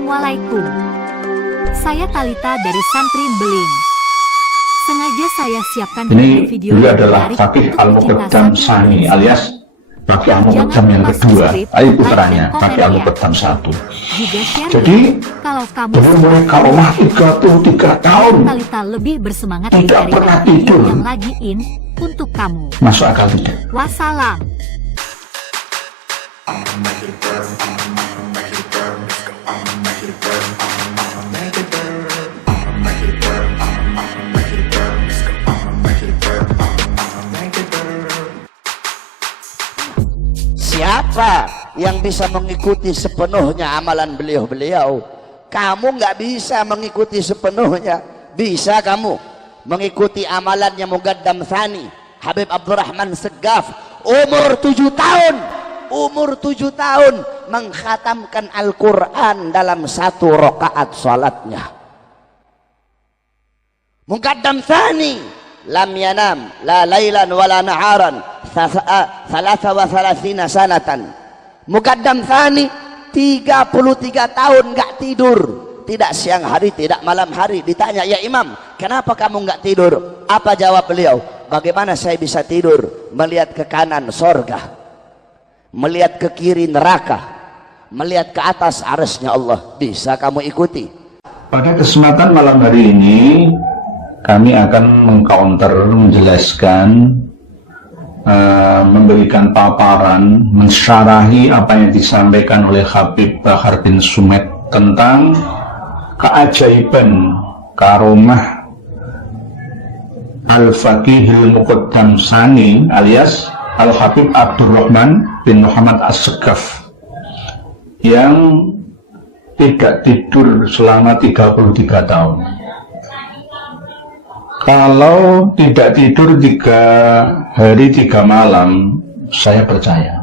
Assalamualaikum. Saya Talita dari Santri Beling. Sengaja saya siapkan video Ini adalah Fakih Al-Muqaddam Sani alias Fakih Al-Muqaddam yang kedua. Ayo putranya Fakih Al-Muqaddam 1. Jadi belum mulai karomah 33 tahun Talita lebih bersemangat tidak pernah tidur. yang lagi in untuk kamu. Masuk akal tidak? Wassalam. Siapa yang bisa mengikuti sepenuhnya amalan beliau-beliau? Kamu nggak bisa mengikuti sepenuhnya. Bisa kamu mengikuti amalannya Muqaddam Tsani Habib Abdurrahman Segaf, umur 7 tahun, umur 7 tahun mengkhatamkan Al-Quran dalam 1 rakaat salatnya. Muqaddam Tsani lam yanam la lailan wala naharan 33 sanatan. Muqaddam Tsani 33 tahun nggak tidur, tidak siang hari tidak malam hari. Ditanya, ya Imam, kenapa kamu nggak tidur? Apa jawab beliau? Bagaimana saya bisa tidur melihat ke kanan sorga, melihat ke kiri neraka, melihat ke atas arsy-Nya Allah? Bisa kamu ikuti. Pada kesempatan malam hari ini kami akan mengcounter, menjelaskan, memberikan paparan, mensyarahi apa yang disampaikan oleh Habib Bahar bin Sumed tentang keajaiban karomah Al-Faqihil Muqaddam Tsani alias Al-Habib Abdurrahman bin Muhammad As-Segaf yang tidak tidur selama 33 tahun. Kalau tidak tidur 3 hari 3 malam, saya percaya.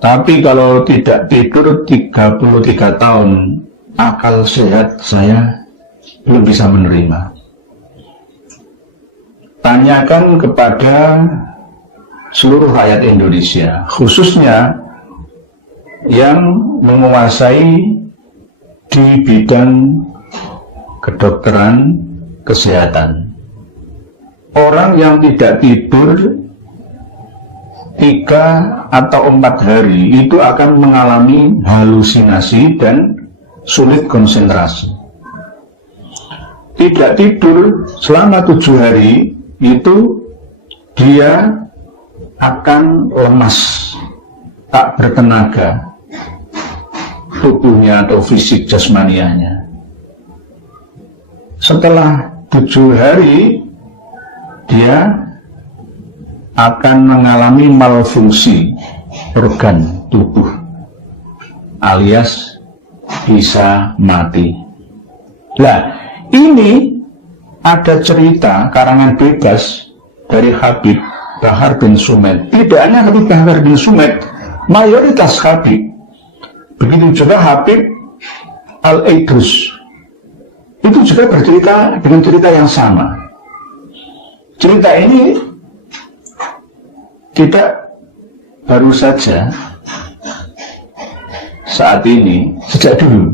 Tapi kalau tidak tidur 33 tahun, akal sehat saya belum bisa menerima. Tanyakan kepada seluruh rakyat Indonesia, khususnya yang menguasai di bidang kedokteran, kesehatan. Orang yang tidak tidur 3 atau 4 hari itu akan mengalami halusinasi dan sulit konsentrasi. Tidak tidur selama 7 hari itu dia akan lemas, tak bertenaga tubuhnya atau fisik jasmanianya. Setelah 7 hari dia akan mengalami malfungsi organ tubuh alias bisa mati. Nah, ini ada cerita karangan bebas dari Habib Bahar bin Sumed. Tidak hanya Habib Bahar bin Sumed, mayoritas Habib. Begitu juga Habib Al-Idrus itu juga bercerita dengan cerita yang sama. Cerita ini tidak baru saja saat ini, sejak dulu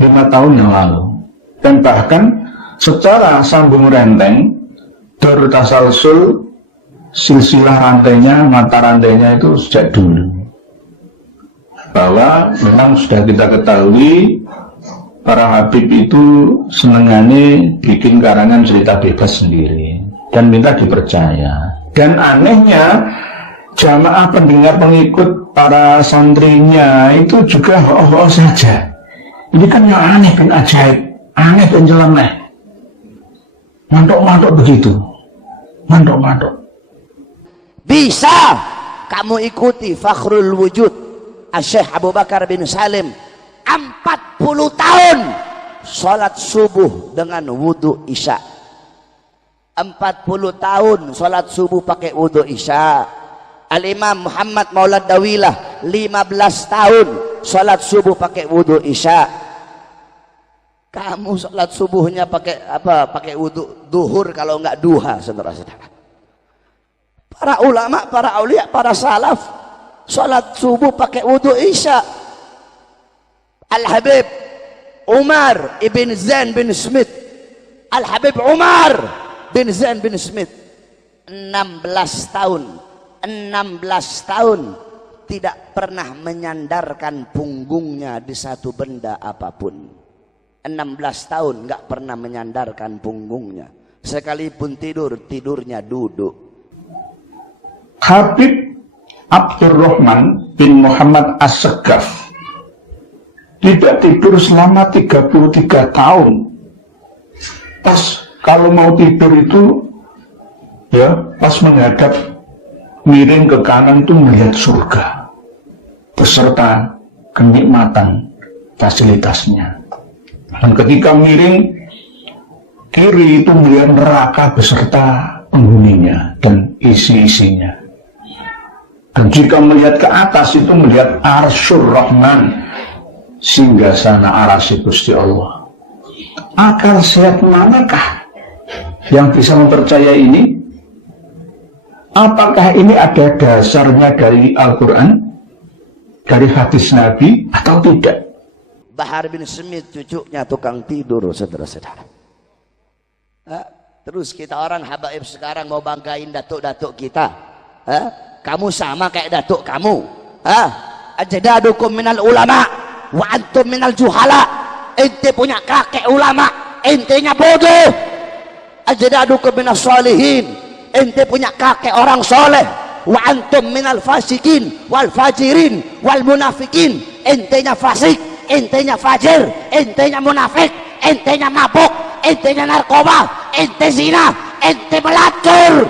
5 tahun yang lalu, dan bahkan secara sambung renteng Darut Tasalsul, silsilah rantainya, mata rantainya itu sejak dulu, bahwa memang sudah kita ketahui para Habib itu senengannya bikin karangan cerita bebas sendiri dan minta dipercaya. Dan anehnya jamaah pendengar pengikut para santrinya itu juga oh saja. Ini kan yang aneh dan ajaib, aneh dan nyeleneh, mantok-mantok begitu, mantok-mantok. Bisa kamu ikuti Fakhrul Wujud Syekh Abu Bakar bin Salim, 40 tahun sholat subuh dengan wudhu isya. 40 tahun sholat subuh pakai wudhu isya. Al-Imam Muhammad Maulad Dawilah 15 tahun sholat subuh pakai wudhu isya. Kamu sholat subuhnya pakai apa? Pakai wudhu duhur kalau enggak duha, saudara-saudara. Para ulama, para aulia, para salaf sholat subuh pakai wudhu isya. Al-Habib Umar ibn Zain bin Smith, Al-Habib Umar bin Zain bin Smith, 16 tahun tidak pernah menyandarkan punggungnya di satu benda apapun. 16 tahun nggak pernah menyandarkan punggungnya, sekalipun tidurnya duduk. Habib Abdurrahman bin Muhammad As-Segaf tidak tidur selama 33 tahun. Pas kalau mau tidur itu ya pas menghadap miring ke kanan itu melihat surga beserta kenikmatan fasilitasnya, dan ketika miring kiri itu melihat neraka beserta penghuninya dan isi-isinya, dan jika melihat ke atas itu melihat Arsyur Rahman, singgasana arasy Gusti Allah. Akal sehat manakah yang bisa mempercayai ini? Apakah ini ada dasarnya dari Al-Quran, dari hadis Nabi, atau tidak? Bahar bin Smith cucunya tukang tidur, saudara-saudara. Terus kita orang habaib sekarang mau banggain datuk-datuk kita. Kamu sama kayak datuk kamu. Ajdadukum minal ulama wa antum minal juhala. Ente punya kakek ulama, entenya bodoh. Ajdadukum minas salihin, ente punya kakek orang soleh. Wa antum minal fasikin wal fajirin wal munafikin, entenya fasik, entenya fajir, entenya munafik, entenya mabuk, entenya narkoba, ente zina, ente melacur.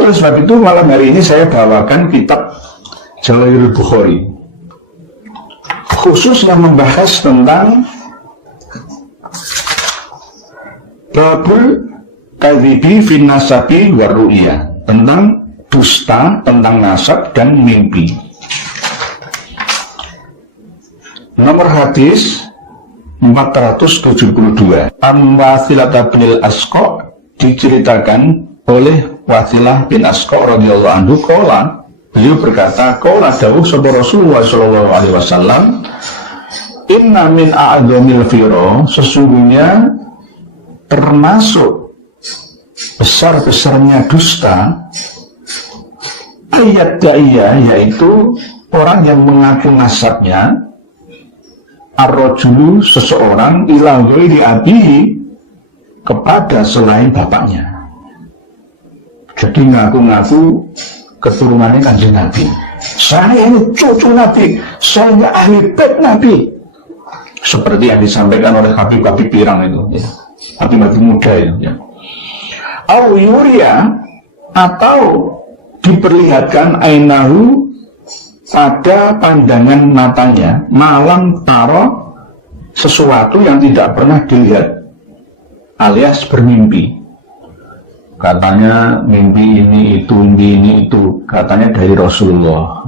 Oleh sebab itu malam hari ini saya bawakan kitab Jalailul Bukhari, khusus yang membahas tentang babul kadhibi fin nasabi war ru'yah, tentang dusta, tentang nasab dan mimpi. Nomor hadis 472. Wasilah bin Asqa diceritakan oleh Wasilah bin Asqa radhiyallahu anhu qala, beliau berkata, qala dawuh sapa Rasulullah sallallahu alaihi wasallam, inna min a'dzamil firo, sesungguhnya termasuk besar-besarnya dusta, ayat da'iyah, yaitu orang yang mengaku nasabnya, ar-rajulu, seseorang, ila ghairi abihi, kepada selain bapaknya. Jadi ngaku-ngaku keturunannya Kanjeng Nabi, saya ini cucu Nabi, saya ini ahli bait Nabi, seperti yang disampaikan oleh Habib-Habib pirang itu, ya. Habib-Habib muda itu, ya. Au yuria, atau diperlihatkan ainahu, pada pandangan matanya, malam taro, sesuatu yang tidak pernah dilihat, alias bermimpi. Katanya mimpi ini itu, katanya dari Rasulullah.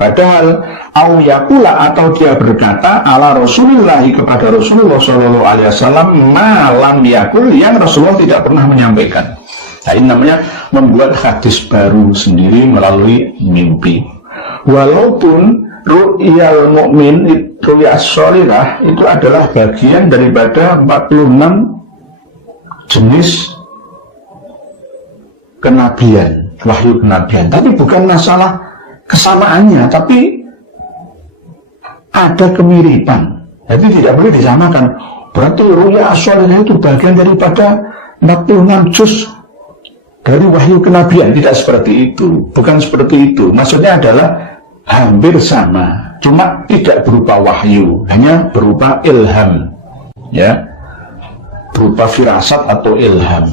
Padahal au yakula, atau dia berkata ala Rasulullah, kepada Rasulullah sallallahu alaihi wasallam, malam yakul, yang Rasulullah tidak pernah menyampaikan. Nah, ini namanya membuat hadis baru sendiri melalui mimpi. Walaupun ru'yal mu'min, ru'yas sholihah, itu adalah bagian daripada 46 jenis kenabian, wahyu kenabian, tapi bukan masalah kesamaannya, tapi ada kemiripan. Jadi tidak boleh disamakan. Berarti ru'ya as-sholihah itu bagian daripada 46 juz dari wahyu kenabian. Tidak seperti itu, bukan seperti itu. Maksudnya adalah hampir sama, cuma tidak berupa wahyu, hanya berupa ilham, ya, berupa firasat atau ilham.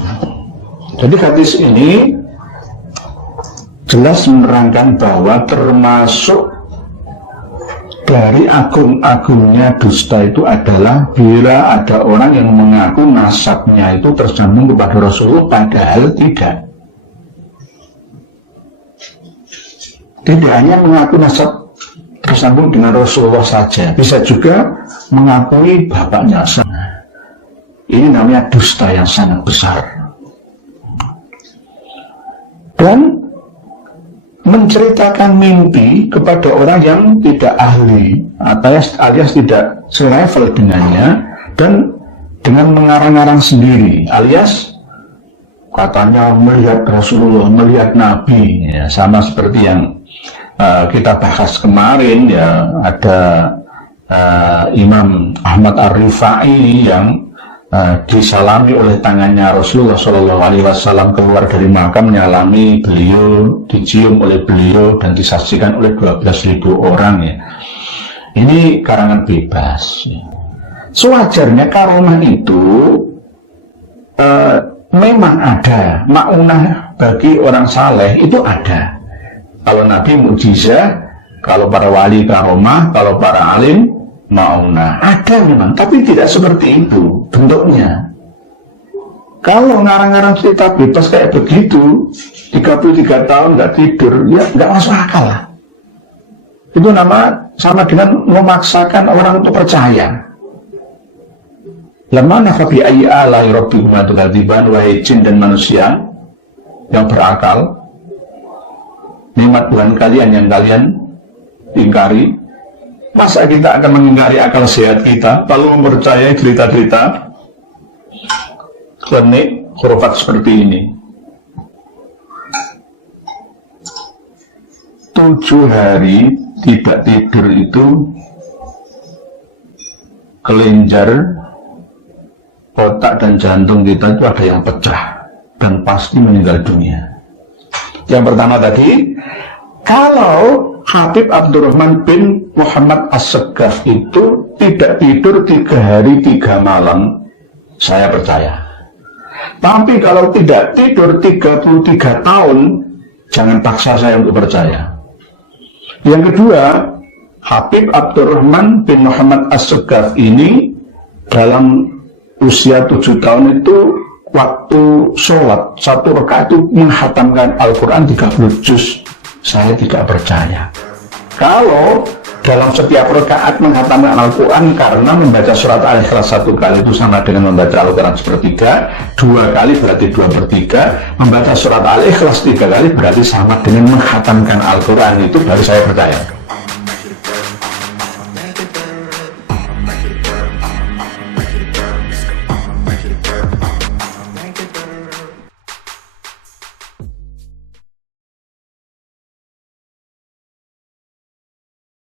Jadi hadis ini jelas menerangkan bahwa termasuk dari agung-agungnya dusta itu adalah bila ada orang yang mengaku nasabnya itu tersambung kepada Rasulullah, padahal tidak. Tidak hanya mengaku nasab tersambung dengan Rasulullah saja, bisa juga mengakui bapaknya. Ini namanya dusta yang sangat besar. Dan menceritakan mimpi kepada orang yang tidak ahli alias tidak selevel dengannya, dan dengan mengarang-arang sendiri, alias katanya melihat Rasulullah, melihat Nabi, ya, sama seperti yang kita bahas kemarin, ya, ada Imam Ahmad Ar-Rifai yang disalami oleh tangannya Rasulullah SAW keluar dari makam, menyalami beliau, dicium oleh beliau, dan disaksikan oleh 12.000 orang, ya. Ini karangan bebas, ya. Sewajarnya karomah itu memang ada maunah bagi orang saleh, itu ada. Kalau Nabi mukjizat, kalau para wali karomah, kalau para alim maunah, ada memang, tapi tidak seperti itu bentuknya. Kalau ngarang-ngarang cerita bebas kayak begitu, 33 tahun nggak tidur, ya nggak masuk akal lah. Itu sama dengan memaksakan orang untuk percaya. Lamana khabi ayyi ala'i rabbikuma tukadziban, wahai jin dan manusia yang berakal, nikmat Tuhan kalian yang kalian ingkari. Masa kita akan mengingkari akal sehat kita, lalu mempercayai berita-berita klinik khurafat seperti ini? 7 hari tidak tidur itu kelenjar otak dan jantung kita itu ada yang pecah dan pasti meninggal dunia. Yang pertama tadi, kalau Habib Abdurrahman bin Muhammad As-Segaf itu tidak tidur 3 hari 3 malam, saya percaya. Tapi kalau tidak tidur 33 tahun, jangan paksa saya untuk percaya. Yang kedua, Habib Abdurrahman bin Muhammad As-Segaf ini dalam usia 7 tahun itu, waktu sholat 1 rakaat itu menghatamkan Al-Quran 30 juz. Saya tidak percaya. Kalau dalam setiap rakaat menghatamkan Al-Quran, karena membaca surat Al-Ikhlas 1 kali itu sama dengan membaca Al-Quran sepertiga, 2 kali berarti 2/3, membaca surat Al-Ikhlas 3 kali berarti sama dengan menghatamkan Al-Quran, itu baru saya percaya.